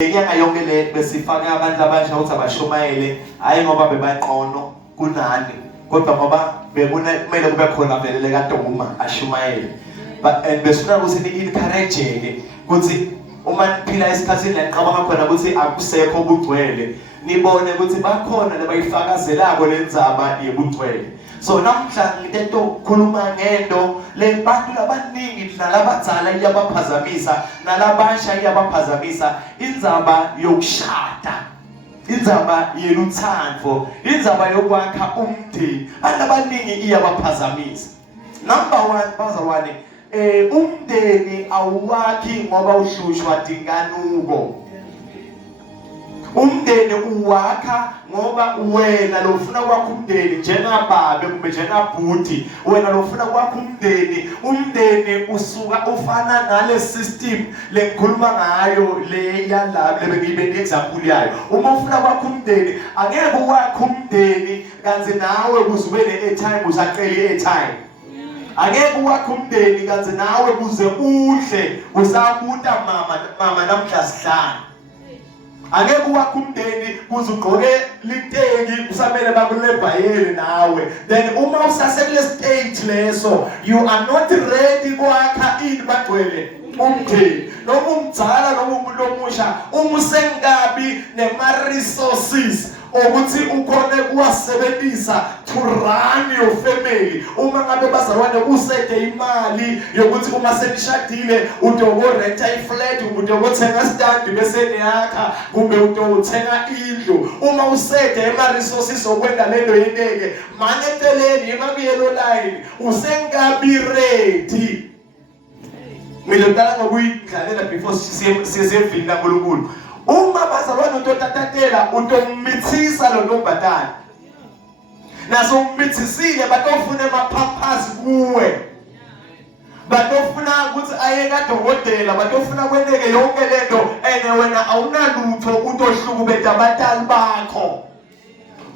Inyanga yonke le besifaka abantu abasha ukuthi abashumayele hayi ngoba bebaqono kunani kodwa ngoba kumele kube khona vele kade uma ashumayele but besifuna ukuthi ni-encourage ukuthi uma niphila esikhathini la niqabanga khona ukuthi akusekho ubugcwele nibone ukuthi bakhona labayifakazelako lenzaba yebugcwele. So namhla ngitento khuluma ngento le bantu labaningi nalabadzala iyabaphazamisa nalabasha iyabaphazamisa indzaba yokushada, indzaba yeluthando, indzaba yokwakha umndeni. Abantu abaningi iyabaphazamisa. Number 1 bazalwane, umndeni awuwakhi ngoba uhlushwa dinganuko. Umndeni uwakha ngoba wena lofuna kwakho umndeni njengababe kumbe njengabhuti, wena lofuna kwakho umndeni usuka ufana nale system lengikhuluma ngayo le yalabo lebengiyibeni example yayo. Uma ufuna kwakho umndeni angeke uwakhe umndeni kanti nawe kuzube ne-airtime usaqeli i-airtime. Angeke uwakhe umndeni kanti nawe kuze udle usabuta mama namhla sihlanu. Angeke uwakhe umndeni kuze ugqoke liteki usamele bakulebhayeli nawe. Then uma usasekule stage leso you are not ready kwakha ini bagcwele umndeni. Noma umdzala noma umuntu omusha uma usengabi nema-resources ukuthi ukhone kuwasebenzisa to run your family. Uma ngabe bazalwane usethe imali yokuthi uma senishadile utokorenta iflat, utokothenga stand bese niyakha kumbe utothenga indlu. Uma usethe ema-resources okwenda lento yeneke manje eceleni emakuyelo line usengabi ready. Mina ngidala ngokuyidlalela before siyevini kaNkulunkulu. Uma bazalwane utotatatela utomithisa lo ntombatana. Naso umithisile batofuna emaphampasi kuwe. Batofuna ukuthi aye kadokotela, batofuna kweneke yonke lento ene wena awunalutho utohlukubetha abatali bakho.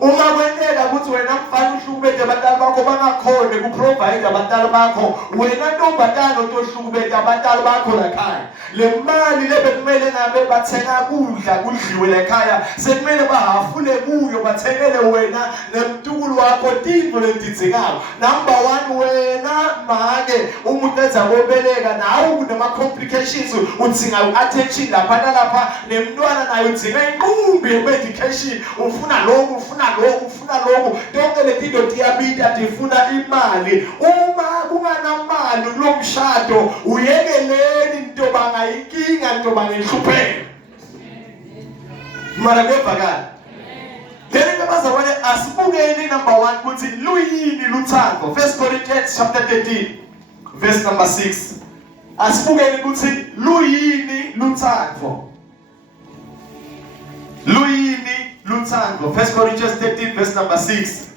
Uma kweneka ukuthi wena mfana uhlukubethe abatali bakho bangakhona ukuprovide abatali bakho, wena ntombatana utohlukubetha abatali bakho lakhaya. Le mali lebekumele ngabe bathenga kudla kudliwe lakhaya sekumele bahafule kuyo bathengele wena nemntukulu wakho tinto letidzingako. Number 1 wena make umuntu ezakobeleka nawe kunema complications udzinga attention lapha nalapha, nemntwana naye udzinga inqumbi ye-medication, ufuna lokhu ufuna tonke letinto tiyabita tifuna imali. Uma kunganamali kulomshado uyekeleni into bangayinkinga into bangenhlupheko. Mara kuyevakala. Leli bazalwane asibukeni number 1 ukuthi luyini luthando. 1 Corinthians chapter 13 verse number 6. Asibukeni ukuthi luyini luthando. Luyini luthando. 1 Corinthians 13 verse number 6.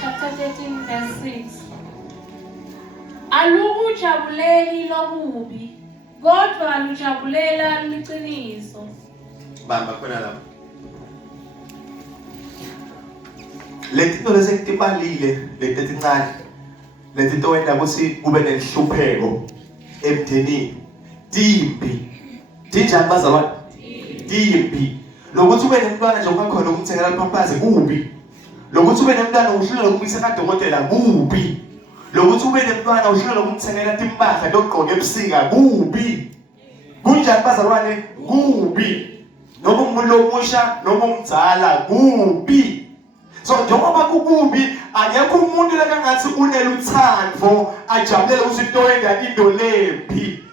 Chapter 13 verse 6. Alukujabuleli lokubi kodwa alujabulela liqiniso. Bamba khona lapha. Letinto lesetibalile letetincane letinto wenda ukuthi kube nenhlupheko emndenini timbi. Tinjani bazalwane? Timbi. Lokuthi ube nemntwana nje ungakhona ukumthengela iphampazi kubi. Lokuthi ube nemntwana uhluleka ukumisa kadokotela kubi. Lokuthi ube nemntwana uhluleka ukumthengela timpahla lokugqoka ebusika kubi. Kunjani bazalwane? Kubi. Noma umuntu omusha noma umdzala kubi. So njengoba kukubi akekho umuntu lekangathi uneluthando ajabulele usitoyenda into lephi.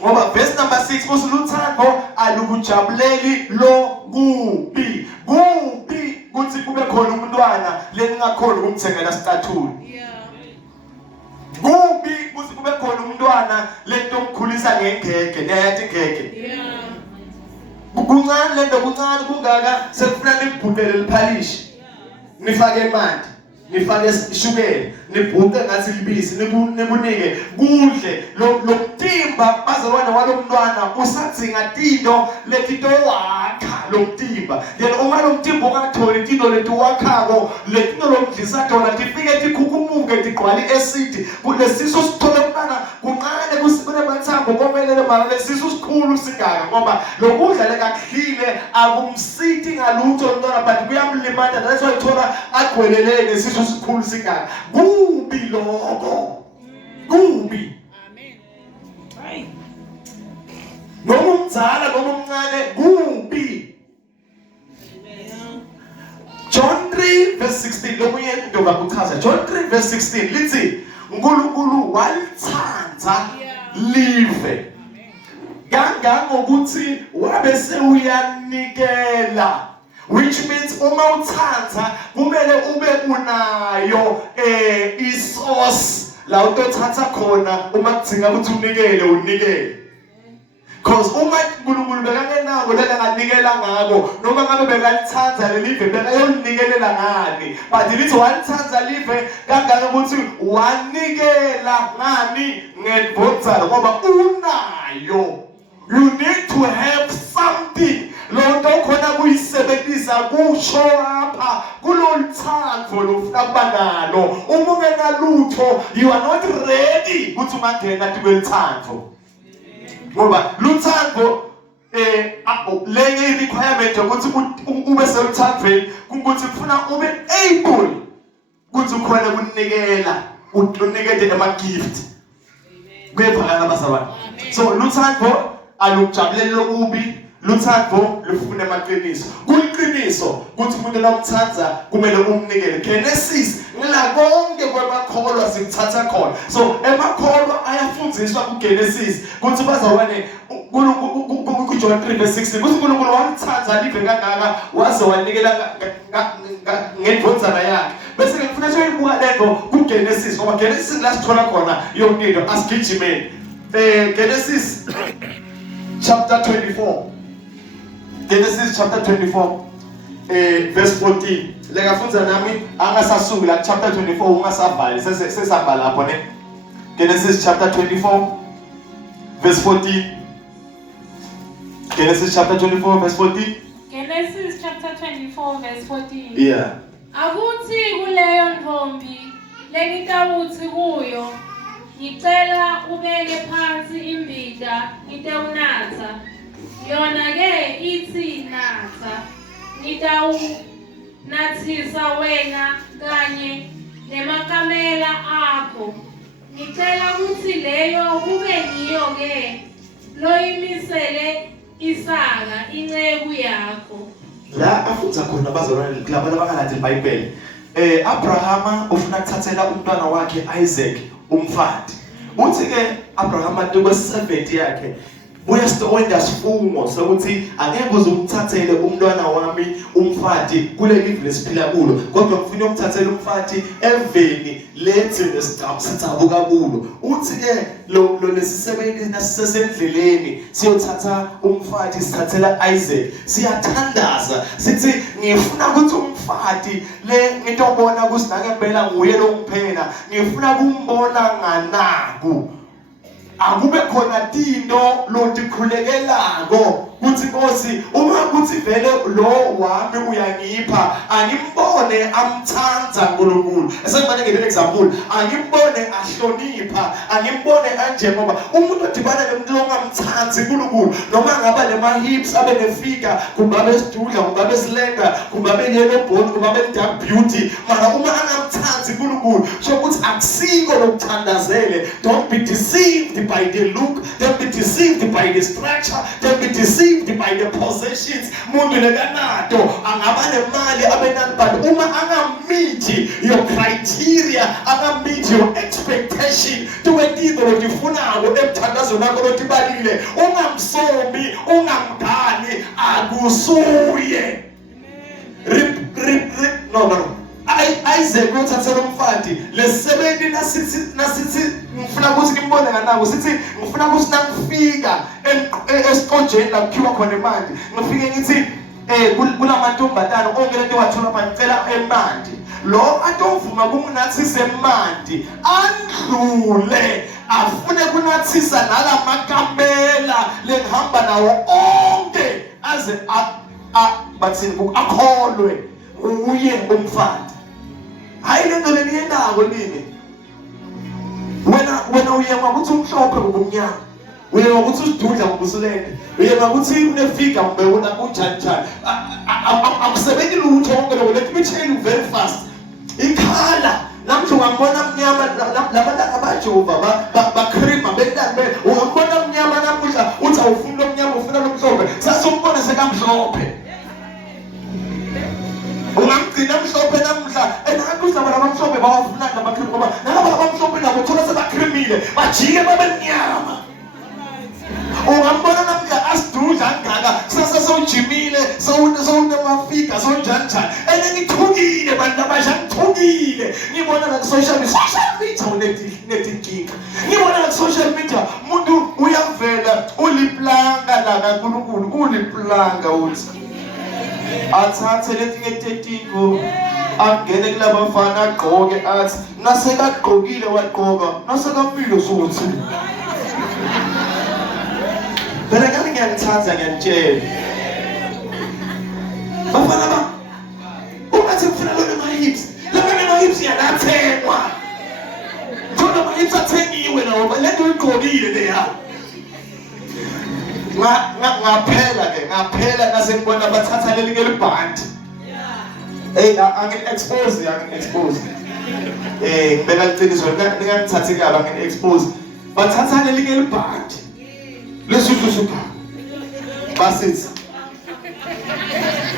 Ngoba verse number 6 usiluthando alukujabuleli lo kubi. Kubi kuthi kube khona umntwana leningakhona ukumthengela statue. Kubi kuthi kube khona umntwana lento omkhulisa ngengeke neyathi ngeke. Kuncane lento kuncane kungaka sekufuna nibhubhele liphalishi. Nifake imandi, nifake ishukela, nibhuqe ngathi libisi, nikunike kudle lo umtimba bazalwane walomntwana usadzinga tino letitowakha lomtimba. Then uma lomtimba ungatholi tino letiwakhako letino lomdlisa tona tifike tikhukumuke tigqwali acid kulesiso sithole umntwana kuncane kunemathambo komelele mara lesiso sikhulu singaka ngoba lokudla lekakudlile akumsithi ngalutho umntwana but kuyamlimata. That's why ithola agwelele nesiso sikhulu singaka. Kubi lokho. Kubi. Amen. Noma umdzala noma umncane kubi. John 3 verse 16 lomunye indoda kuchaza. John 3 verse 16 lithi uNkulunkulu walithanda live kangangokuthi wabe sewuyanikela, which means uma uthanda kumele ube unayo isource la utothatha khona uma kudzinga ukuthi unikele unikele. Because uma uNkulunkulu bekangenako lekanganikela ngako noma ngabe bekalithanda lelive bekayonikelela ngani, but lithi walithanda live kangangokuthi wanikela ngani ngevodzalo ngoba unayo. You need to have something lonto khona kuyisebenzisa kusho apha kuloluthando lofuna kuba nalo. Uma ungenalutho you are not ready ukuthi ungangena kwelithando ngoba luthando lenye requirement ukuthi ube seluthandweni ukuthi kufuna ube able ukuthi ukhona ukunikela unikele ama gift kuyevakala abazalwane. So luthando alujabuleli lokubi, luthando lufuna amaqiniso. Kuyiqiniso ukuthi umuntu lomthanda kumele umnikele. Genesis ngila konke kwamakholwa sikuthatha khona. So emakholwa ayafundziswa kuGenesis ukuthi bazalwane John 3 verse 16 ukuthi uNkulunkulu walithanda live kangaka waze wanikela ngevodzana yakhe. Bese ngifuna nje uyibuka lento kuGenesis ngoba Genesis la sithola khona yonke into asigijimeni. Genesis chapter 24. Genesis chapter 24 verse 14. Lekafunza nami angasasuki la chapter 24 ungasabhali sesabhala lapho ne. Genesis chapter 24 verse 14. Genesis chapter 24 verse 14. Genesis chapter 24 verse 14. Yeah. Akuthi kuleyo ntombi lengitawuthi kuyo ngicela ubeke phansi imbita ngitewunatha, yona ke ithi natha, ngitawunathisa wena kanye nemakamela akho. Ngicela ukuthi leyo kube ngiyo ke loyimisele Isaka inceku yakho. La afutha khona bazalwane kulabo abangalathi iBhayibheli. Abrahama ufuna ukuthathela umntwana wakhe Isaac umfati. Uthi ke Abrahama kwesi-70 yakhe uyasitowenda sifungo sokuthi angeke uzumthathele umntwana wami umfati kule live lesiphila kulo, kodwa ngifuna ukuthathela umfati eveni lethi nesithabuka kulo. Uthi ke lo lesisebenzi nasisendleleni siyothatha umfati sithathela Isaac, siyathandaza sithi ngifuna ukuthi umfati le ngitobona kusinake ngempela nguye lo ngiphela, ngifuna kumbona nganaku akube khona tino lotikhulekelako kuthi Nkosi uma kuthi vele lo wami uyangipha angimbone amthanda uNkulunkulu. Esengibane ngene example angimbone ahlonipha, angimbone anje ngoba umuntu odibana nomuntu ongamthandi uNkulunkulu noma ngaba lema hips abe nefika kumbabe sidudla kumbabe silenda kumbabe yellow bone kumbabe dark beauty mara uma angamthandi uNkulunkulu so ukuthi akusiko lokuthandazele. Don't be deceived by the look, don't be deceived by the structure, don't be deceived by the possessions. Muntu lekanato angaba nemali abenani but uma angamiti your criteria, angamiti your expectation tuwetito lotifunako emthandazo nakho lotibalile, ungamsomi ungamgani akusuye. No. Isaac uthathela umfati lesebenti nasithi ngifuna ukuthi ngimbone nganako sithi ngifuna ukuthi nangifika esiqonjeni la kukhiwa khona imandi ngifike ngithi kulamantombazane onke lento wathola manje ngicela emandi lo atovuma kungathi semandi andlule afune kunathisa nalamakamela lengihamba nawo onke aze bathini akholwe uye umfana. Hayi lento leniyendako nini. Wena uyema ukuthi umhlophe ngomnyama. Uyema ukuthi usidudla ngobusulene. Uyema ukuthi unefika kumbe unjani. Akusebenzi lutho konke lokho. Let me tell you very fast. Ikhala namhla ungambona mnyama labantu abajova bakrima bentane ungambona mnyama namuhla uthi awufuna lo mnyama ufuna lo mhlophe. Sasumbona sekamhlophe. Ungamgcina mhlophe namhla enakuzaba labamhlophe bawafuna ngabakrimi ngoba nalabo abamhlophe nabo thola sebakrimile bajike babemnyama. Ungambona namhla asidudla ngaka kusasa sowujimile sowunamafika sowunjani ngithukile bantu abasha ngithukile ngibona la social media unetinkinga ngibona la social media umuntu uyavela uliplanga la kaNkulunkulu uliplanga uthi athathe letingetetiko angene kulaba bafana agqoke athi nasekagqokile wagqoka nasekamilo sokuthi phela ngani ngiyangithatha ngiyantshela bafana ungathi kufuna lona ama-hips lona ama-hips yanathengwa khona ama-hips athengiwe lawo lento uyigqokile leya ngaphela nase ngibona bathatha lelinye libhandi angini-expose ngibeka liqiniso ningangithathi kabi angini-expose bathatha lelinye libhandi lesisusuka basithi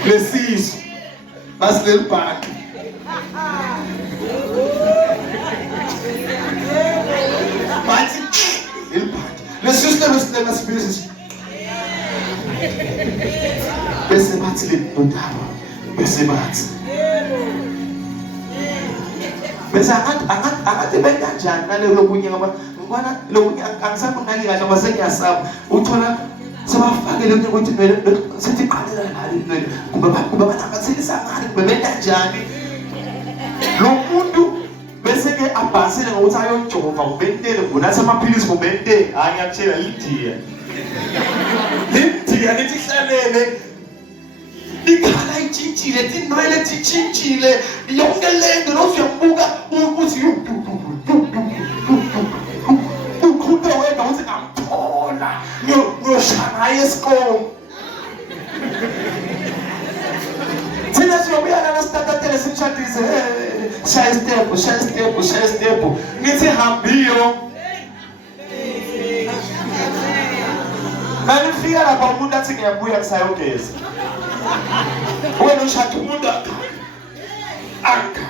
lesisu basilelibhandi bathi ilibhandi lesisu lesibili bese bathi lebudaba bese bathi bese angathi benkanjani nalelo kunye ngoba ngibona lokunye angisakunaki kahle ngoba sengiyasaba uthola sebafake lo ukuthi sithi qalela ngale kumbe banamathilisa ngani kumbe benkanjani lo muntu bese ke abhasile ngokuthi ayojova kubentele ngunathi amaphilisi kubentele hayi ngiyakutshela lidiya lithi hlalele ikhala itshintshile tinwele titshintshile yonke lento nosuyambuka ukuthi ukhuphe wena uthi ngamthola ngiyoshaya esiqongo thina siyobuyana nasitathatele simshadise shaya isitepu ngithi hambiyo nanifika lapha umuntu athi ngiyabuya ngisayogeza wena ushada umuntu akha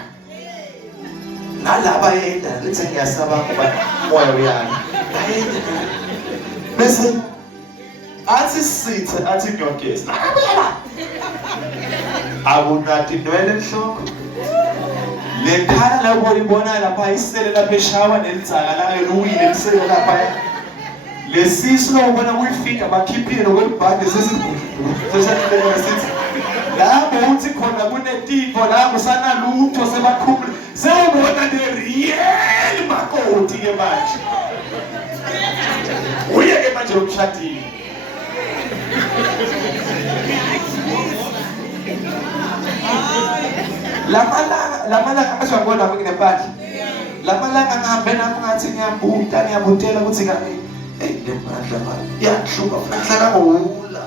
nalaba yenda lithi ngiyasaba ngoba moya uyana ayenda bese athi sithe athi ngiyogeza akunati ndwele enhloko le khala lapho ibona lapha isele lapha eshawa nelidzaka layo luwile lisele lapha lesisu ubona kuyifika bakhiphile ngokwebhande sesibhedlela sithi lapho uthi khona kunetifo lapho sanalutho sebakhumula sewubona the real makoti ke manje uye ke manje lokushadile lamalanga ashangona ngempahla lamalanga ngihambe nami ngathi ngiyabutela ukuthi kani le mandla manje yahluka funahlala ngohula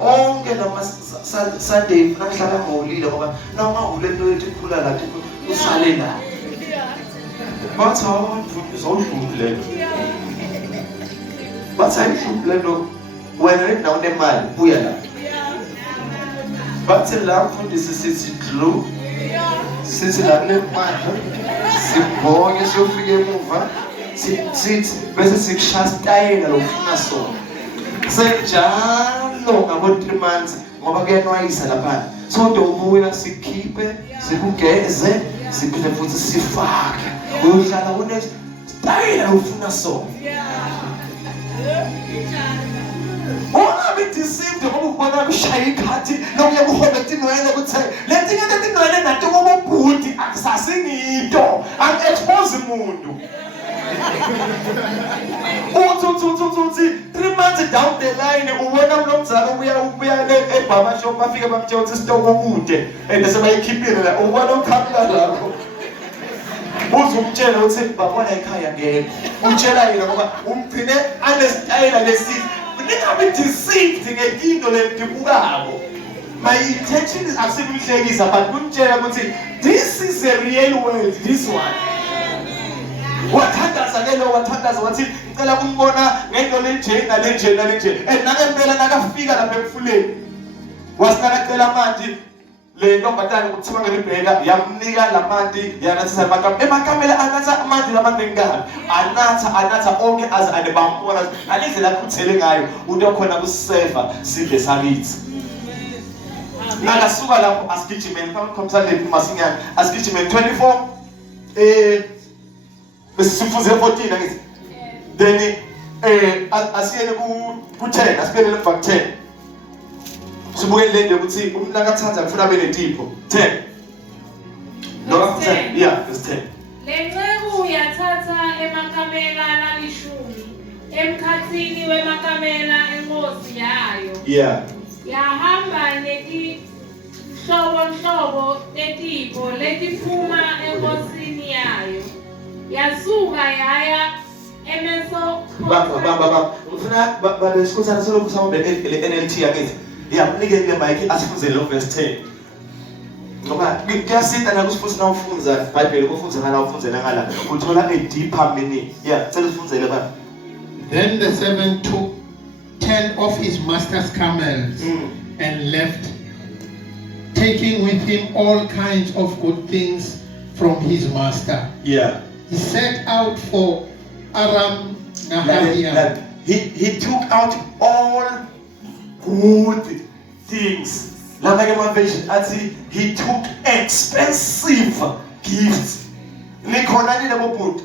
onke lama Sunday funahlala ngohulile ngoba noma uhule into ethi ikhula lapho usale la bathi awudlule bathi ayidlule lo wena endawo nemali buya la bathi la mfundisi sithi glue sithi la nemali sibonge siyofika emuva sithi bese sikushaya style lokufuna sona senjalo ngabo 3 months ngoba kuyanwayisa lapha so ubuya sikhiphe sikugeze siphinde futhi sifake uyohlala une style lokufuna sona ungabi deceived ngoba ubona kushaya ikhathi nokuya kuhola tinwele ukuthi leti ngeke tinwele nato ngobubhuti akusasingito ang-expose umuntu uthi 3 months down the line ubona umnomzana ubuya eBaba shop bafike bamtshela ukuthi isitoko okude and sebayikhiphile la ubona ukhamela lapho uzumtshela ukuthi babona ekhaya ngeke utshela yena ngoba umgcine anestyle lesi ningabe deceived ngezinto ledibukako. My intention is akusikumhlekisa but kumtshela ukuthi this is a real world, this one. Wathandaza ke lo wathandaza wathi ngicela kumbona ngento lenje and nakempela nakafika lapha emfuleni wasinakacela amanti le ntombazane kuthiwa ngelibheka yamnika lamanti yanathisa emakamela anatha amanti lamanengabi anatha onke aze anebambona ngalindlela akhuthele ngayo into khona kusefa sidle sakithi. Nakasuka lapho asigijimeni kamkhomsane masinyane asigijimeni 24 besifuze 14 ngithi then asiyene ku10 asibelele mva ku10 sibukele lento ukuthi umnakathatha kufuna abe netipho 10 no 10 yeah it's 10 lenceku yathatha emakamela lalishumi emkhathini wemakamela enkosi yayo yeah yahamba nehlobo letipho letiphuma enkosini yayo yasuka yaya emeso baba ufuna babesikhuthaza selokhu sambe le-NLT yakithi yamnike le mic asifundele lo verse 10 ngoba kuyasita nakusifuthi na ufunza iBhayibheli kufunza ngala ufunzela ngala uthola a deeper meaning yeah cela ufunzele baba. Then the servant took 10 of his master's camels and left, taking with him all kinds of good things from his master. Yeah. He set out for Aram Naharaim. He took out all good things. He took expensive gifts. Nikhona nini bobuti?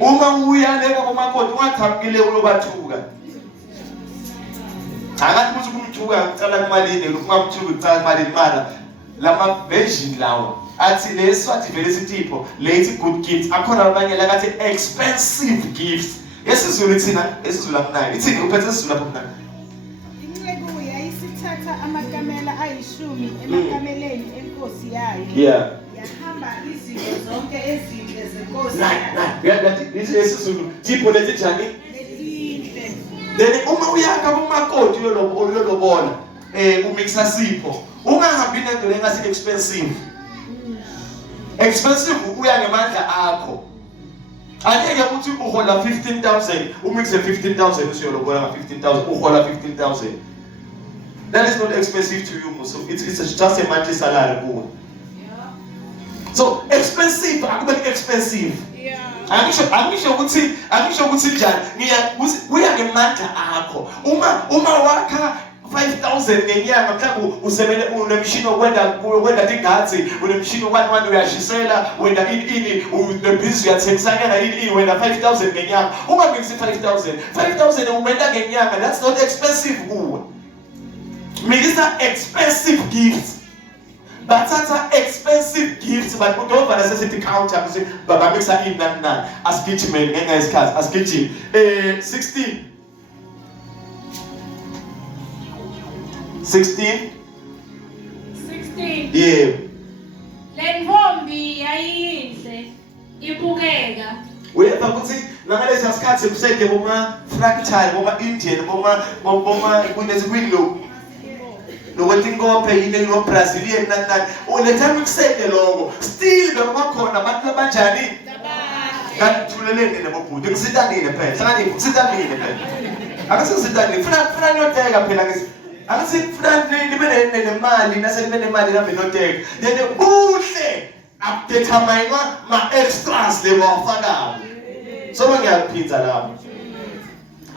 Uma uyaleka komakoti ungathabukile uyobathuka. Akathi ukuthi kumthuka ngicela kumalini lokungamthuka ngicela kumalini mara lama version lawo athi leswathi vele sitipho lethi good gifts akhona abanye la kathi expensive gifts yesizulu thina esizulu akunayo ithi uphethe isizulu lapho mna inceku yayisithatha amakamela ayishumi emakameleni enkosi yayo yeah yahamba izinto zonke ezinhle zenkosi yayo isizulu tipho lethi njani lezinhle. then uma uyaka kumakoti uyolobona umixa sipho ungahambi nento lengasi expensive uya ngemandla akho angeke ukuthi uhola 15,000 umixe 15,000 usiyolobona nga 15,000 uhola 15,000 that is not expensive to you so it's just a monthly salary kuwe so expensive akube expensive angisho ukuthi njani uya ngemandla akho uma wakha 5,000 ngenyanga mhlawumbe usebenza unemshini okwenda tigatsi unemshini okwani uyashisela wenda ini the business uyathengisa ini wenda 5,000 ngenyanga ungabikisi 5,000 umenda ngenyanga that's not expensive kuwe mikisa expensive gifts bathatha expensive gifts but udova necessity counter ukuthi baba mixa ini nani asigijime ngenxa isikhathi asigijime 16 yeah lentombi yayinhle ibukeka uyapha ukuthi nangalesi sikhathi kusede boma fractal boma Indian boma kunezikwilo lokwethi ingophe yini lo Brazilian nani uletha kusede lokho still bekukhona abantu abanjani ngathulelene nebobhuti ngisitanile phela hlangani ngisitanile phela akasitanile funa nyoteka phela ngisi akusifuna nibe nemali nasenibe nemali nambe noteka yena kuhle akudetermine ma extras lewafakayo so ngiyaphinza lapho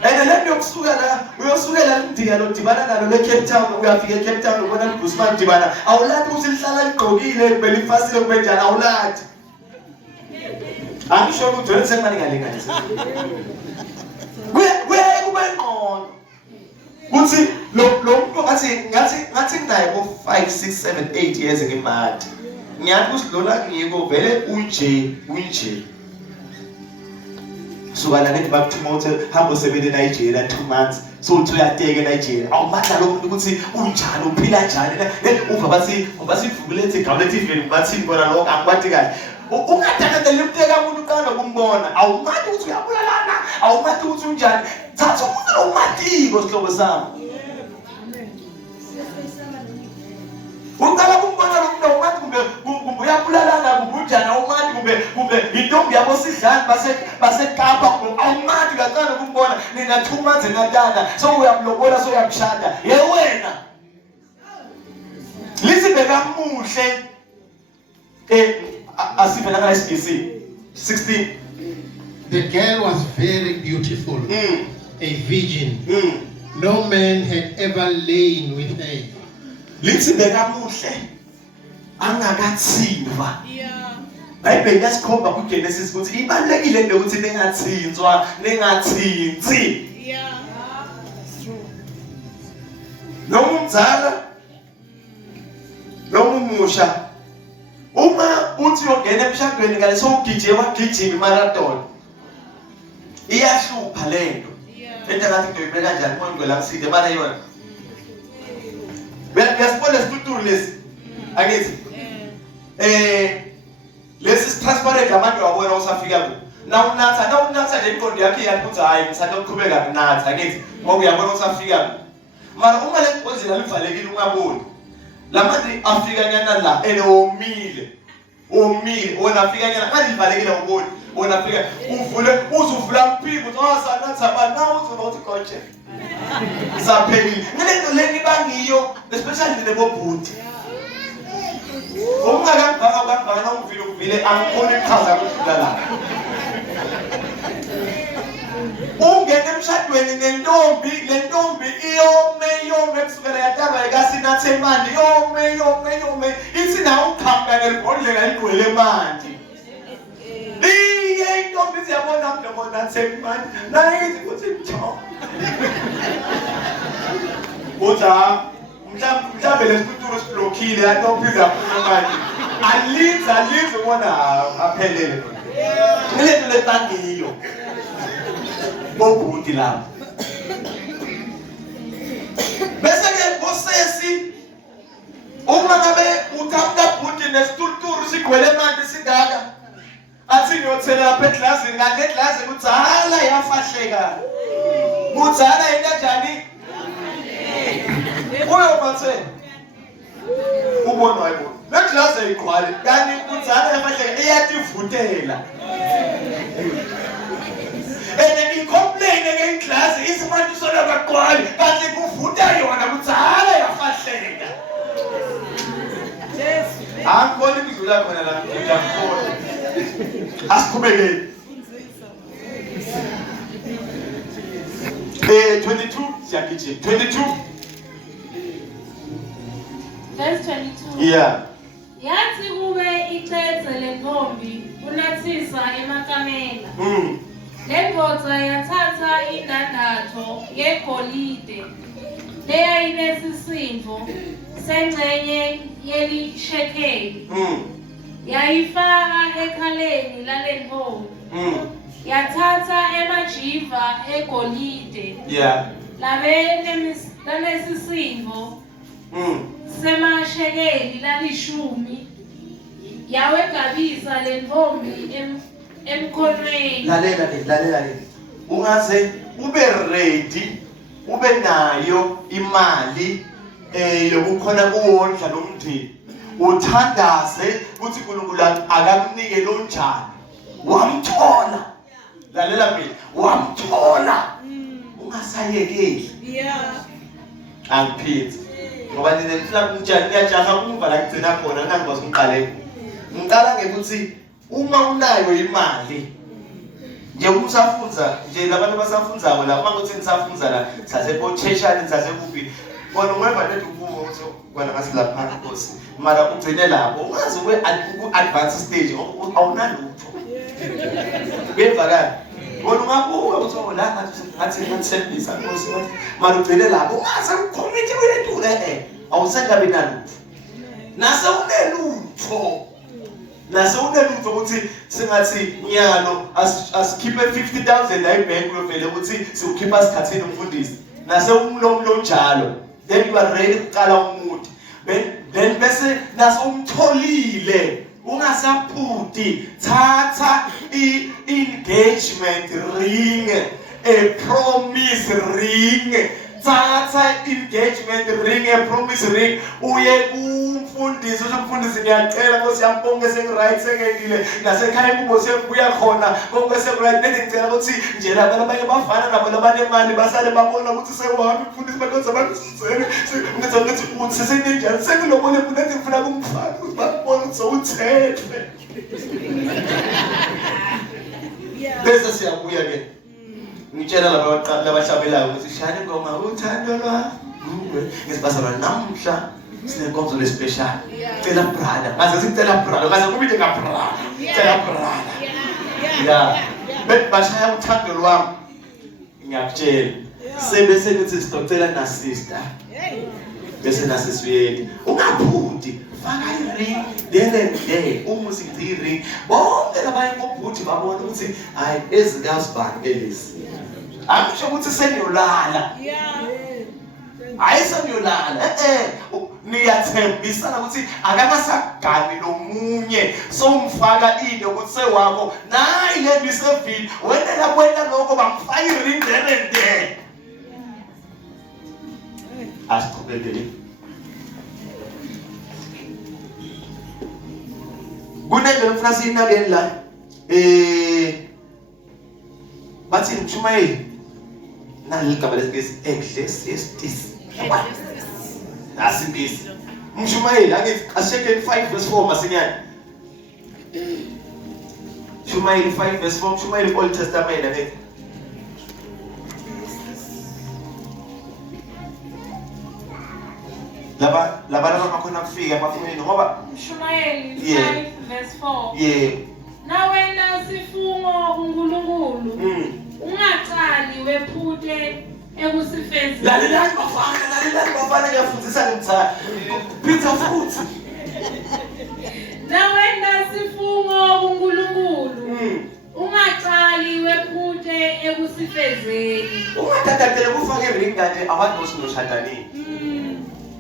and then yokusuka la uyosukela indiya lodibana nalo leCape Town uyafika eCape Town ubona uBusman dibana awulathi ukuthi lihlala liqhokile belifasile kubenjani awulathi angisho ukuthi wena semali ngalenganisa kube ngcono kuthi lo muntu ngathi nginaye ko 5 6 7 8 years ngemali ngiyathi usidlola ngiko vele unje suka la nethi bakuthuma ukuthi hamba usebenze eNigeria 2 months so uthi uyateka eNigeria awumadla lo muntu ukuthi unjani uphila njani uva basivukule ethi gawulethi bathini bona lokho akwathi kahle ungadangadela umteka umuntu uqala kumbona awumathi ukuthi uyabulalana awumathi ukuthi unjani thatha umuntu lomatiko sihlobo sami uqala kumbona lo muntu awumathi kumbe uyabulalana kumbe unjani awumathi kumbe intombi yabo sidlani baseKapa awumathi kaqala kumbona nina 2 months enatana so uyamlobola so uyamshada wena lisibeka muhle asive la SBC 16. The girl was very beautiful, a virgin. No man had ever lain with her. Lisibeka muhle angakatsinzwa. Bible yasikhomba ku Genesis ukuthi ibalekile nje ukuthi ningatsinzwa ningatsinzi. Noma umzala noma umusha uma uthi uyongena emshadweni ngale sowugijima marathon iyahlupa lento ngathi ngiyoyibeka kanjani uma ngicela ngiside mana yona uyasibona isituturu lesi angithi lesi transparent abantu wabona usafika ku nawunatha le inqondo yakhe yathi ukuthi hayi ngisake ukuqhubeka kunatha angithi ngoba uyabona usafika ku mara uma le nkonzela livalekile ungaboni lamanje afika nyana la omile wona afika nyana manje livalekile uboni wona afika uzuvula mpiko sanatha banawo uzoba uthi konje saphelile ngalento leni bangiyo especially lebo bhuti ungakangana uvile angikho iqhaza kudlula la ungena emshadweni nentombi le ntombi iyome kusukela yataba ikasinathe manje yome ithi na ukhamba nelibhodlela ligcwele manje intombi siyabona mhlobona manje nayithi ukuthi mtho uza mhlambe lesituturu siblockile yantombi zaphuma manje alinze ubona aphelele ngilento letangiyo bobhuti lapho bese ke bosesi uma ngabe uthamda bhuti nesituturu sigcwele manje singaka athi ngiyothela lapha eglasini ngale glass kudzala yafahleka kudzala enjani uyophathe ubona hayibo le glass ayiqhwale kanti kudzala yafahleka iyativutela and complain against class is much so of kwali kanti kuvuta yona kudzala yafahleka angiboni kudlula khona la ngiyakholwa asiqhubeke 22 siyagijima 22 verse 22 yeah yathi kube icetse lentombi unathisa emakamela lendoda yathatha indandatho yegolide leyayinesisindo sengxenye yelishekeli yayifaka ekhaleni lalentombi yathatha emajiva egolide lanesisindo semashekeli lalishumi yawegabisa lentombi emkhonweni lalela ungaze ube ready ube nayo imali yokukhona kuwondla lomndeni uthandaze ukuthi uNkulunkulu akakunike lonjani wamthola lalela mina wamthola ungasayekeli angiphithi ngoba nina nifuna kunjani niyajaha kumva la kugcina khona ngangikwazi ngiqale ngiqala ngekuthi uma unayo imali nje usafunza nje labantu basafunzayo la uma kuthi nisafunza la sasebocheshani sasekuphi bona ungeva lethu kubo ukuthi kwana ngasilapha Nkosi mara ugcine lapho ungazi ku advance stage awunalutho ngevakala bona ungabuka ukuthi la ngathi ngisebenzisa Nkosi mara ugcine lapho ungazi ucommit wethu awusengabe nalutho nase unelutho nase unelutho ukuthi singathi nyalo asikhiphe 50,000 la ebank uyovela ukuthi siukhipha sikhathini umfundisi nase umlomlo njalo then you are ready ukuqala umuntu then bese nase umtholile ungasaphuti thatha i-engagement ring a promise ring thatha engagement ring a promise ring uye kumfundisi umfundisi ngiyacela Nkosi yami konke sengiright sengedile nasekhaya kubo sengibuya khona konke sengiright nedi ngicela ukuthi nje laba abanye bafana nabo labane imali basale babona ukuthi sewami umfundisi badonsa bakusizele ngithi uthi sesenjani sengilobole umuntu ethi ngifuna kumfaka ukuthi babone ukuthi sowuthethwe bese siyabuya ke ngitshela labahlabelayo ukuthi shane ngoma uthando lwami ngisibasala namhla sinenkonzo lespecial cela brother ngaze sicela brother ngaze kube nje brother cela brother bashaya uthando lwami ngiyakutshela sebese kuthi sicela na sister bese nasisuyeni ungaphuti faka i-ring then and there umusithi i-ring bonke labanye bobhuti babona ukuthi hayi ezikazibani lezi akusho ukuthi seniyolala hayi seniyolala niyathembisana ukuthi akakasagani nomunye somfaka into ukuthi sewakho nayi le bisevini wena lokho bamfaka i-ring then and there asiqhubekele kunendlela ufuna siyinakeni la bathi Mshumayeli naligaba lesingisi Ecclesiastes asingisi Mshumayeli angithi asishekeni 5 verse 4 masinyane Mshumayeli 5 verse 4 Mshumayeli Old Testament angithi laba bakhona kufika abafundini ngoba Mshumayeli 5 verse 4 nawena sifungo uNkulunkulu ungaqali wephute ekusifezeni lalelani bafana ngiyafundisa ngimthatha Peter futhi nawena sifungo uNkulunkulu ungaqali wephute ekusifezeni ungathathathele kufake i-ring kade abantu osinoshadani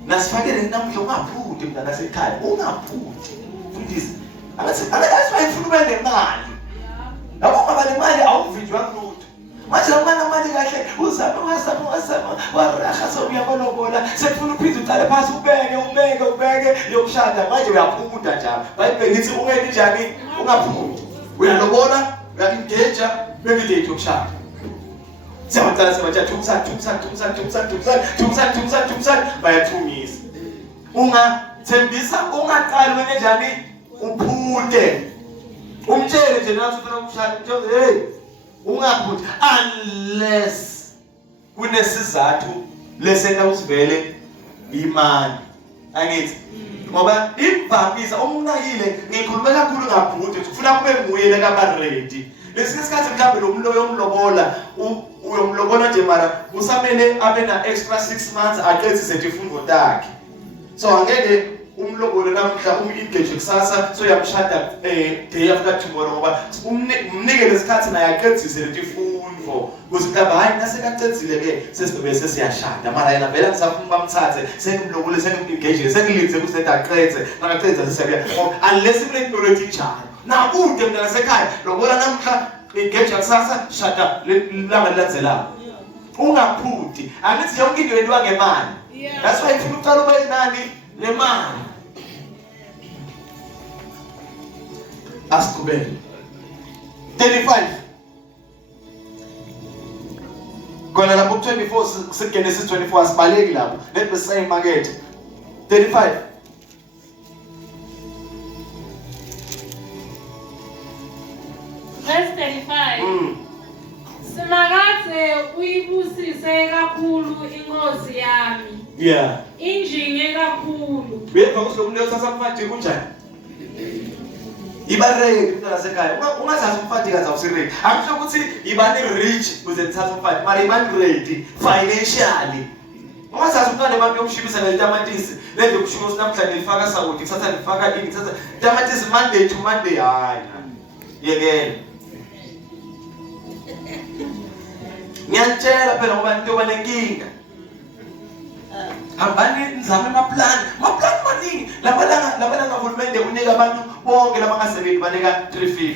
nasifakele namhla ungaphuti mntana sekhaya ungaphuti mfundisi akasifuna ube nemali yabo ngoba le mali awuvinjwa kulutho manje lomana mali kahle uzama waraha sobuyabolobola sekufuna uphinde uqale phansi ubeke yokushada manje uyaphuta njalo bayibheke lithi ungeni njani ungaphuti uyalobola uyaengage beke date yokushada Sebathatha thumsa bayathumisa ungathembisa ungaqali wena njani uphute umtshele nje nathi ufuna ukushada hey ungaphuthi unless kunesizathu lesena usivele imani angithi ngoba imvamisa umunakile ngikhuluma kakhulu ngaphuthi ufuna kube nguye lekaba ready lesikhathi mhlambe lo mloyo yomlobola uyomlobola nje mara usamele abe na extra 6 months aqedise nje ifundo takhe so angeke umlobole namhla engage kusasa so yamshada day after tomorrow ngoba umnike lesikhathi naye aqedise nje ifundo kuze mhlawumbe hayi nasekaqedile ke sesizobe sesiyashada mara yena vela ngisafuna bamthathe sengimlobole sengimengage sengilinze kuze aqedise nakaqedisa sesiyabuya unless kule authority njalo na ude mntana sekhaya lobola namhla engage kusasa shada langa lilandzelayo ungaphuti angithi yonke into yenziwa ngemali that's why ifuna uqala ube nani nemali asiqhubele 35 kona lapho 24 seGenesis 24 asibaleki lapho let me say market 35 verse 35 Simakathe uyibusise kakhulu inkosi yami injinge kakhulu uyeva ukuthi lo muntu uthatha umfati kunjani ibareke mntana sekhaya ungazazi umfati kaza usireke akusho ukuthi ibani rich kuze nithatha umfati mara ibani ready financially Ungazazi umntwana bami yomshibisa ngelitamatisi lende kushuko sinamhlanje nifaka sawuthi kusatha nifaka ini kusatha tamatisi Monday to Monday hayi yekela ngiyatshela phela ngoba into banenkinga hambani nizame amaplan maningi labalanga uhulumende unika abantu bonke labangasebenzi banika 350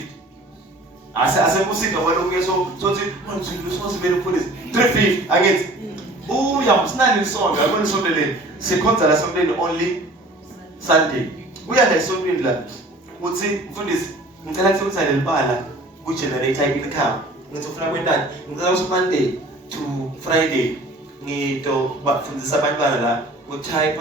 asekusika kwalokho sothi manje lusosibele police 350 angithi uya msinani isonto yabona isonto leli sikhonza la sontweni only Sunday uya la sontweni la uthi mfundisi ngicela ukuthi uthale libala ku generator income ngithi ufuna kwentani ngicela ukuthi Monday to Friday ngito bafundisa abantwana la utype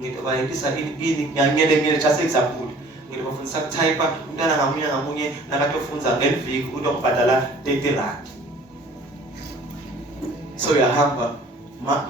ngito bayitisa ini ngiyangele just example ngito bafundisa ukutype umntana ngamunye nakathi ofunza ngemviki utokubhadala 30 rand so uyahamba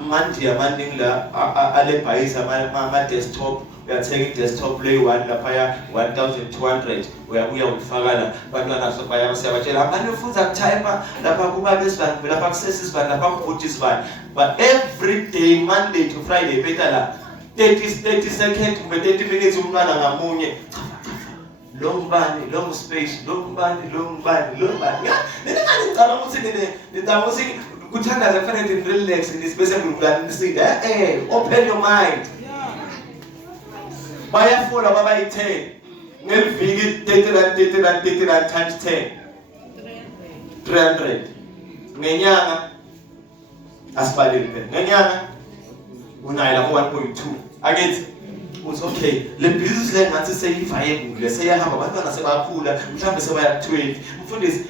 manje amaningi la alebhayisa ama desktop uyathenga i-desktop leyi one lapha ya 1200 uyabuya uyifaka la bantwana so siyabatshela hambani ufunza ukutype lapha kubabesibani lapha kusesisibani lapha kubhutisibani but every day Monday to Friday beta la 30 seconds kumbe 30 minutes umntwana ngamunye long space long bani nina ngicabanga ukuthi nina ukuthi kuthandaza kufanele relax nisibese ngulani open your mind bayafola baba i10 ngeliviki 30 times 10 300 ngenyanga asibalile phela ngenyanga unayila 1.2 akithi uthi okay le business le ngathi seyiviable seyahamba abantwana sebakhula mhlambe sebaya 20 mfundisi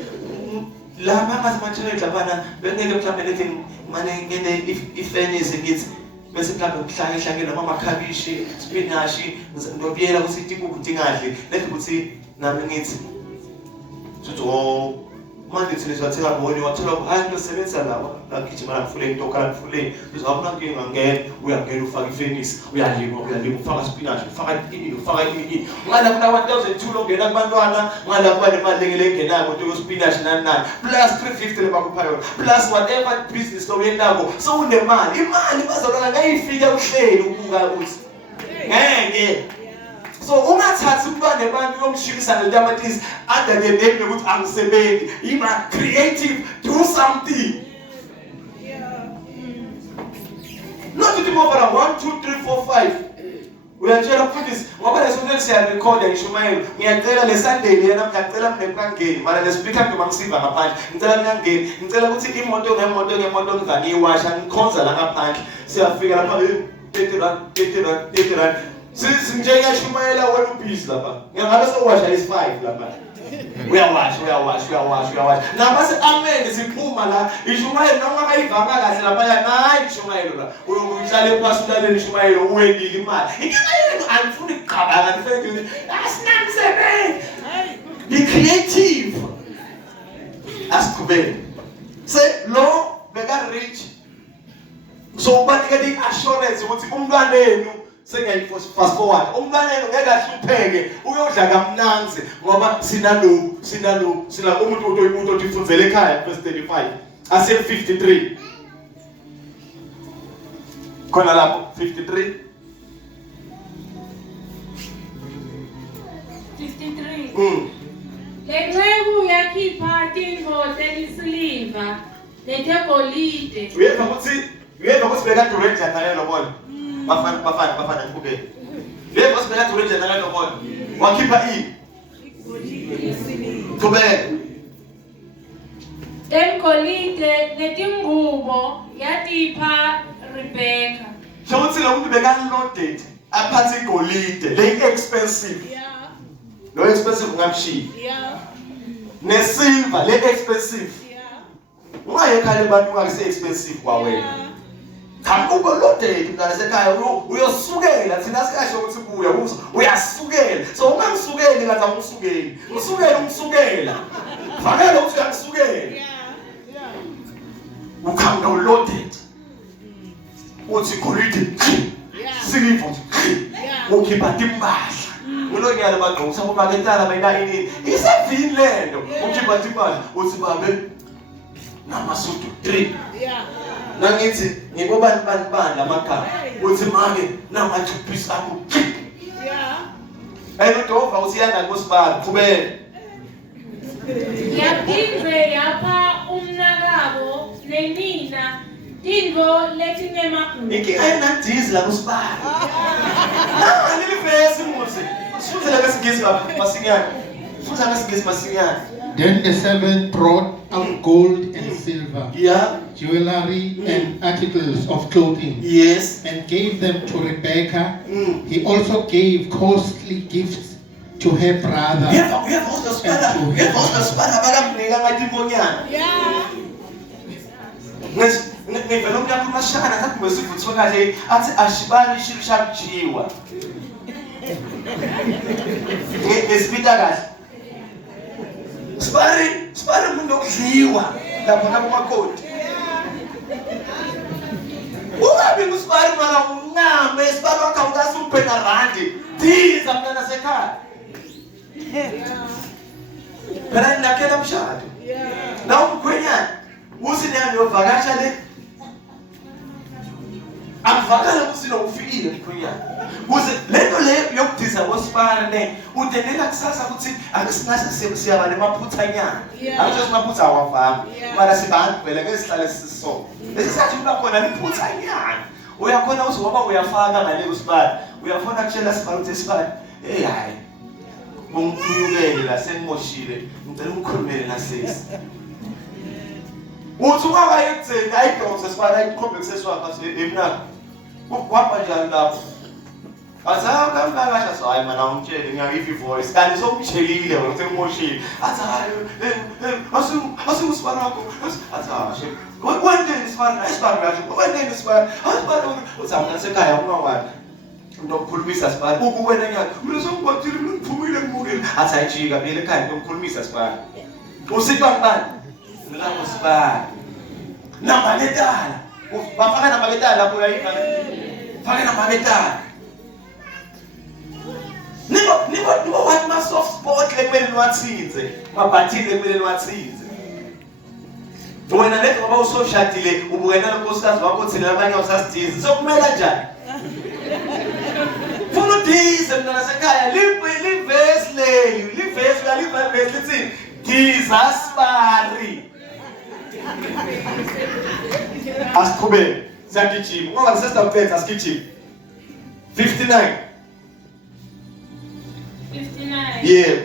lapha ngasimathele labana bengeke mhlambe lethi manje ngene ifenisi ngithi bese mhlambe kuhlangene noma amakhabishi spinach ngizobiyela ukuthi itikuphi tingadli lethi ukuthi nami ngithi manje thina sibathenga boni wathola abantu sebenza laba bagijima la mfuleni tokala mfuleni uzabona inkinga ngene uyangena ufaka ifenisi uyalima ufaka spinach ufaka ini ngala kuna 1002 longena kubantwana ngala kuba nemali engenako into yospinach nani plus 350 lebakuphayo plus whatever business loyenako so unemali imali bazolala ngayifika uhleli ubuka ukuthi ngeke so ungathathi umntwana nemali uyomshikisa ngetamatisi under the name ukuthi angisebenzi ima creative do something not to move around 1 2 3 4 5 uyatshela mfundisi ngoba lesonto siya record ngishumayelo ngiyacela le Sunday lena ngiyacela mne kangeni mara le speaker noma ngisiva ngaphandle ngicela ngangeni ngicela ukuthi imoto ngemoto ngizangiwasha ngikhonza la ngaphandle siyafika lapha 30 rand sinjenga shumayela wena ubhizi lapha ngingabe sowasha is 5 lapha uyawasha nabase amen siphuma la ishumayela noma akayivanga kahle lapha nayi ishumayelo la uyokuhlala phasi ulalele ishumayelo uwendile imali ingayena angifuni ukuqabanga ngifeke asinamsebenzi be creative asiqhubeke lo beka rich so ubanika i-assurance ukuthi umntwanenu sengayifast forward umntwanenu ngeke ahlupheke uyodla kamnanzi ngoba sina umuntu otifundzele ekhaya verse 35 ase 53 khona lapho 53 Lenceku yakhipha tintfo telisiliva netegolide. Uyeva ukuthi beka durenja nalelo bona. Bafana ngikubeke. Uyeva ukuthi beka durenja nalelo bona. Wakhipha kubeka. Tegolide netingubo yatipha Rebecca. Shokuthi lo muntu beka loaded aphathe igolide le expensive. Lo expensive ngamshiya. Nesilver le expensive. Ungayekhaya abantu ngakuse expensive kwawena. Kambuko loaded mntana sekhaya uyosukela thina sikasho ukuthi buya uyasukela. So ungangisukeli ngathi angisukeli. Ngisukela. Fanele ukuthi uyangisukela. Ukhamba loaded. Uthi golide. Silver. Ukhipha timpahla. Ngolonyana bagqoka ubaketala bayina ini isevini lento ukhipha impahla uthi babe namasuthu 3 Yeah. nangithi ngibobani lamagama uthi make namachuphisa akho Yeah. ayinodova usiyanda ngosibani qhubeka Yaphindze yapha umnakabo nenina tintfo letingemagugu. inkinga ayinandizi la kusibani nilivesi muzi sifundze ngesingisi masinyane sifundza ngesingisi masinyane. Then the servant brought out gold and silver, Yeah. jewelry and articles of clothing, Yes. and gave them to Rebekah. Mm. He also gave costly gifts to her brother. Uyeva usibana bakamnika ngathi imbonyana. Yeah. Ngivela umnyango amashana ngathi ngesivuthwa kahle athi ashibani shilo shamjiwa. Ngesipita kahle. Sibari umuntu okudliwa lapho nakumakoti. Ungabi ngusibari mara uncame sibari wakhe ukasuphe na randi. Thiza mntana sekhaya. Phela nakela mshado. Na umkhwenyana uthi nami yovakasha le. Akuvakala kusino ufikile mkhwenyana. Kuze lento le yokudiza kwesibani ne utendela kusasa ukuthi akusinashe siyaba nemaphuthanyana. Akusho simaphutha awavami. Mara sibantu vele ngesihlale siso. Lesisathi kuba khona iphuthanyana. Uyakhona uthi ngoba uyafaka ngale kusibani. Uyafona kutshela sibani ukuthi sibani hayi. Ngumkhulukele la sengimoshile. Ngicela ukukhulumele na sisi. Uthi ungakayenzeni ayidonse sibani ayikhombe kuseswakho emnako. Kuhamba njani lapho? Azaka kamkakasha so hayi mana ungitshele ngiyayiva ivoice kanti sokutshelile wena sengimoshile. Athi hayi asingusibani wakho. Athi hashe. Kwenteni sibani? Ayisibani kahle. Kwenteni sibani? Asibani uzamina sekhaya ungawani. Ndokukhulumisa sibani ukuwena nyaka ulesongibhathile ngiphumile ngibukile athi ayijika phela ekhaya ndokukhulumisa sibani usitwa ngibani ngilapho sibani namaletala bafaka namaletala lapho yayiva faka namaletala nibo wathi ma soft spot lekumele niwathinze mabhathile lekumele niwathinze wena letho ngoba usoshadile ubukena lonkosikazi wakho thina abanye awusasidinzi sokumele kanjani Funa dize mntana sekhaya livesi leyo livesi lithi diza sibari asiqhubeke siyagijima ngoba sesizawuqeda asigijima 59 yeah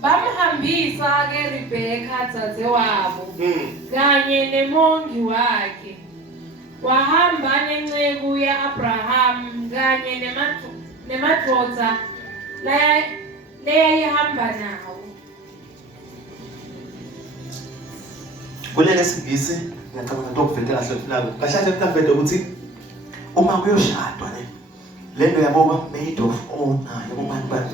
Bamhambisa ke Rebekah dzadzewabo kanye nemongi wakhe wahamba nenceku ya-Abraham kanye nemadvodza leyayihamba nawo. kulele singisi ngiyacabanga into okuvele kahle kunako kahle mhlawumbe ukuthi uma kuyoshadwa lento yabo maid of honor yabo bani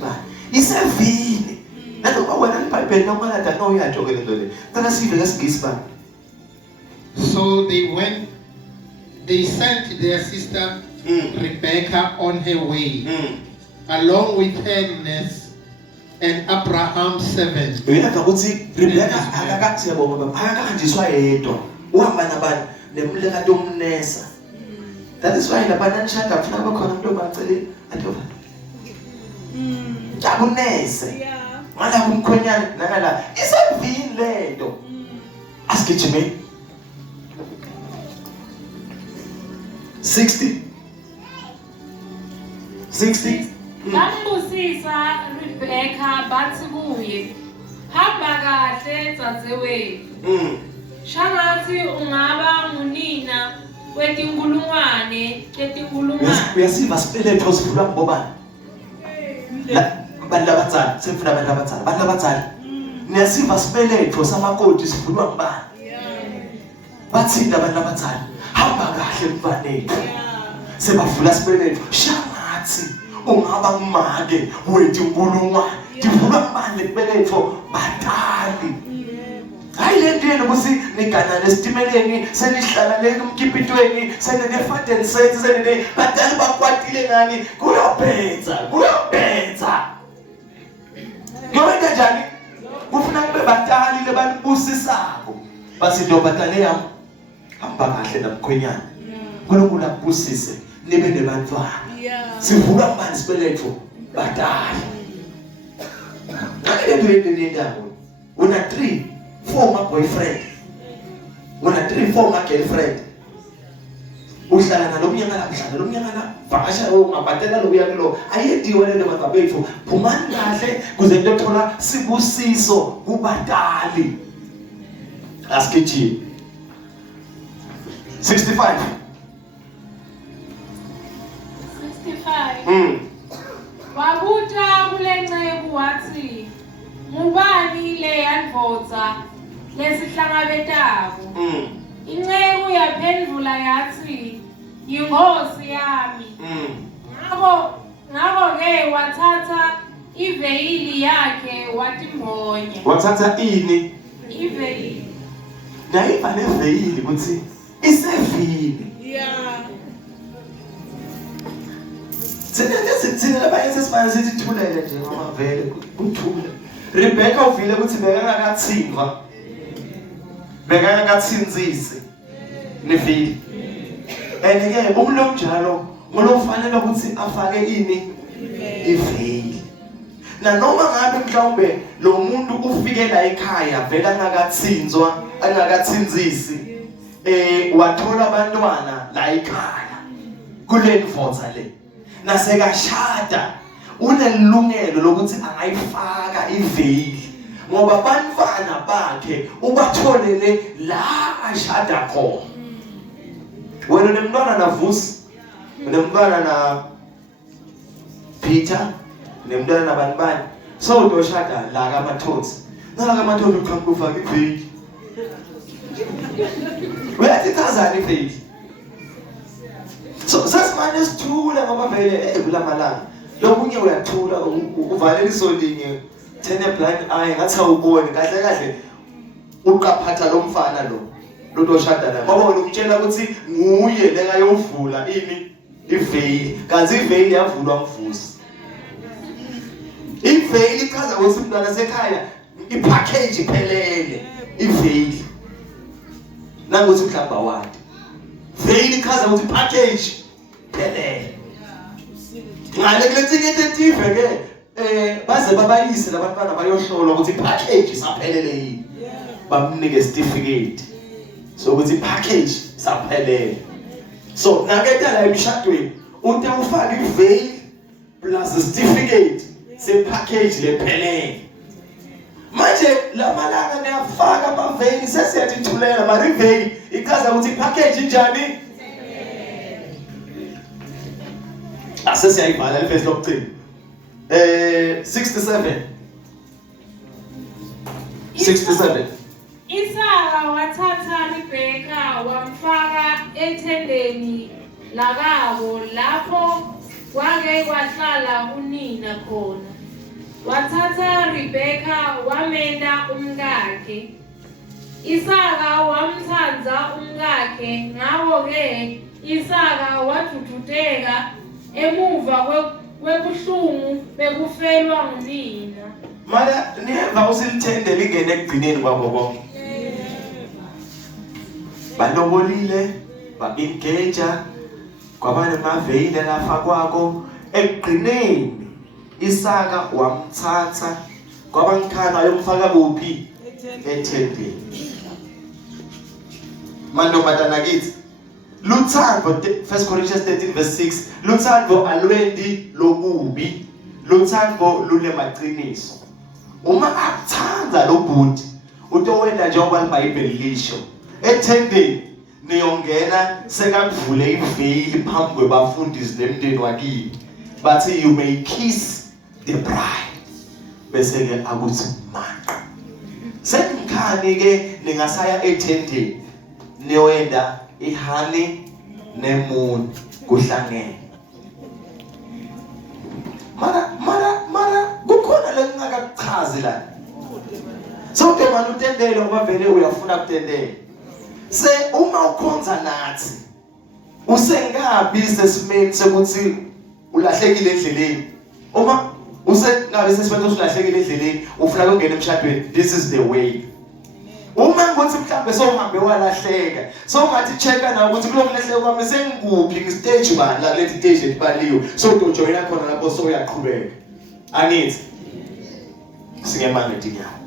isevile naloba wena iBhayibheli noma nada no uyajoke lento le kana sive ngesingisi bani. So they sent their sister Rebekah on her way, along with her nurse and Abraham's servant. Uyaka ukuthi Rebekah akakasiyabonga akakanjiswa yedwa uhamba nabani nemleka domnesa. That is why labana nishada kufuna kube khona umuntu obacele antoba jakunese mala kumkhonyana nakala isevini lento asigijime 60 Bambusisa Rebekah bathi kuye hamba kahle dzadzewethu shangathi ungaba ngunina wetinkulungwane uyasiva sibeletho sifuna ngobani abantu abadzala sifuna abantu abadzala niyasiva sibeletho samakoti sifuna ngubani bathinta abantu abadzala hamba kahle mfanethu sebavula sibeletho shangathi ungaba ngumake wetinkulungwane tivula ngubani lebeletho batali hayi lento yenu kusi nigana lesitimeleni senihlala emkipitweni senene-faden set senene badala bakwatile ngani kuyobhenza kuyobenza njani kufuna kube batali lebanibusisako bathi ndobatane yami hamba kahle namkhwenyana uNkulunkulu akubusise nibe nebantwana sivuka manje sibeletho badala ngeke ndinendawo una 3-4 ma boyfriend una 3-4 ma girlfriend uhlala nalomnyangana mhlala lomnyangana vakasha ungabhatela lokuya kulo ayediwe lento bafethu phumani kahle kuze ndothola sibusiso kubadali askithi 65 wabuta kule nceku wathi ngubani le yandvodza lesihlangabetako inceku yaphendvula yathi yingosi yami ngako-ke wathatha iveyili yakhe watimbonya wathatha ini iveyili nayiva neveyili ukuthi isevile thina labanye sesifane sithi thulele nje ngoba vele kuthule Rebecca uvile ukuthi bekangakathinzisi nevili and-ke umlo njalo ngolofanele ukuthi afake ini iveyili nanoma ngabe mhlawumbe lo muntu ufike la ekhaya vele angakathinzisi wathola abantwana la ekhaya kule ndvodza le nasekashada unelungelo lokuthi angayifaka iveyili ngoba abantwana bakhe ubatholele la ashada khona wena unemntwana na Vusi unemntwana na Peter unemntwana nabantu bani so udoshada la kaMathonsi nala kaMathonsi uqhamuka ufaka iveyili uyathi chazani iveyili so sesimanje sithule ngoba vele kulamalanga lokunye uyathula uvalela isolinye 10 blind eye ngathi awuboni kahle kahle uqaphatha lo mfana lo lodoshada la ngoba wena umtshela ukuthi nguye lekayovula ini iveyili kanti iveyili yavulwa Mvusi iveyili ichaza ukuthi umntwana sekhaya ipackage iphelele iveyili nangokuthi mhlamba wadi veyili ichaza ukuthi package phelele ngale kulethinye etetive ke baze babayise labantwana bayohlolwa ukuthi package saphelele yini bamnike certificate so ukuthi package saphelele so naketha la emshadweni uthi ufaka iveyili plus certificate se package lephelele manje lamalanga niyafaka amaveyili sesiyatithulela mariveyili ichaza ukuthi package njani asesiyayibhala lefesi lokugcina 67 Isaka wathatha Rebecca wamfaka ethendeni lakabo lapho kwake kwahlala unina khona wathatha Rebecca wamenda umkakhe Isaka wamthanda umkakhe ngakho-ke Isaka wathuthuteka emuva kwebuhlungu bekufelwa ngunina mara niyeva usilithende lingene ekugcineni kwabo bonke balobolile ba-engager kwabane maveyili lafakwako ekugcineni Isaka wamthatha kwabangikhana ayomfaka kuphi ethendeni mantombazana kithi luthando 1 Corinthians 13 verse 6 luthando alwendi lokubi luthando lule maqiniso uma akuthanda lo bhuti utowenda njengoba iBhayibheli lisho ethendeni niyongena sekakuvule iveyili phambi kwebafundisi nemndeni wakini bathi you may kiss the bride bese ke akuthi manje senikhani ke ningasaya ethendeni niyoenda ihani nemuni kuhlangene mara kukhona lekungakachazi la sonke manje utendele ngoba vele uyafuna kutendela se uma ukhonza nathi usengabi sesimeni sekuthi ulahlekile endleleni uma usengabi sesimeni sokulahlekile endleleni ufuna ukungena emshadweni this is the way Uma ngothi mhlambe sowuhambe walahleka, sowungathi checka na ukuthi kulo mlahleko kwami sengikuphi ngistage bani la kuleti stage etibaliwe, so to join khona lapho so uyaqhubeka. Angithi singemanga dinyawo.